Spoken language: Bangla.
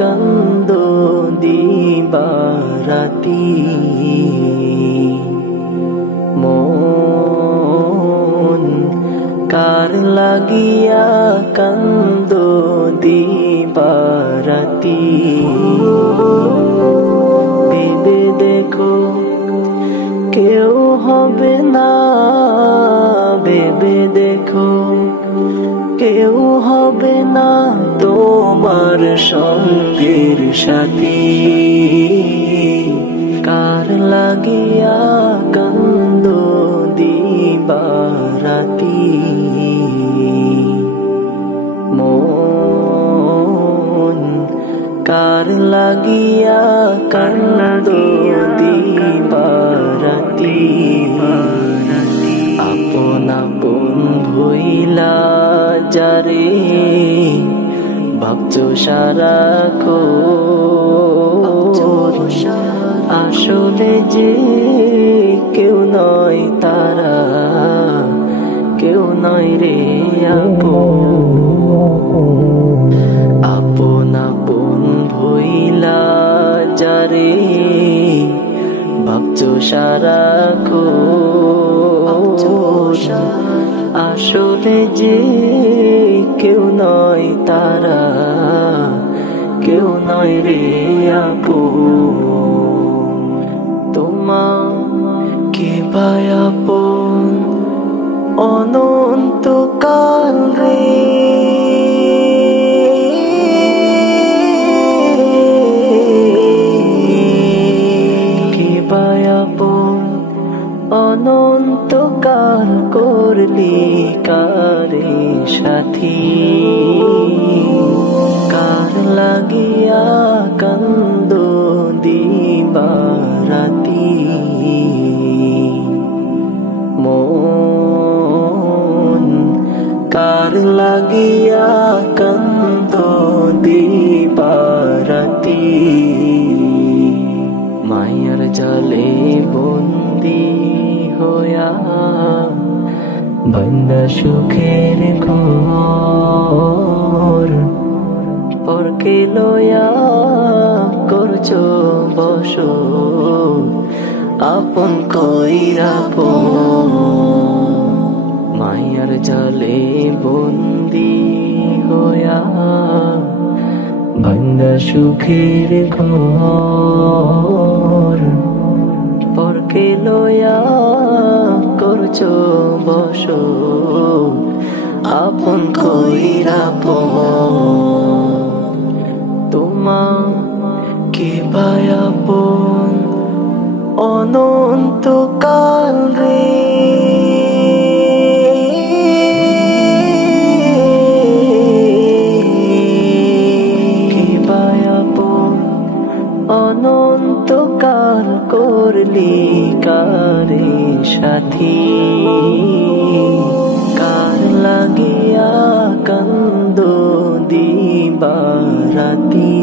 কান্দ দিবারাতি মন কার লাগিয়া কান্দ দিবারাতি ভেবে দেখো কেউ হবে না ভেবে দেখো কেউ হবে না তোমার সঙ্গের সাথী কার লাগিয়া কান্দ দিবারাতি মন কার লাগিয়া কান্দ দিবারাতি আপন আপন ভইলা যারে ভাবছো সারাক্ষণ আসলে যে কেউ নয় তারা কেউ নয় রে আপন আপন ভইলা যারে ভাবছো সারাক্ষণ আসলে যে কেউ নয় তারা কেউ নয় রে আপু তোমাকে ভাই আপন অনন্তকাল রে কে ভাই আপন অনন্তকাল করলি কারে সাথী কার লাগিয়া কান্দ দিবারাতি মন কার লাগিয়া কান্দ দিবারাতি মায়ার জালে বন্দি হইয়া বন্দা সুখের ঘর পরকে লয়া করছো বস আপন কইরা মায়ার জালে বন্দি হইয়া বন্দা সুখের ঘর পরকে লয়া করছো বস আপন কইরা তোমাকে ভাই আপন অনন্তকাল রে কে ভাই আপন অনন্তকাল করলি কারে সাথী কার লাগিয়া কান্দ দিবারাতি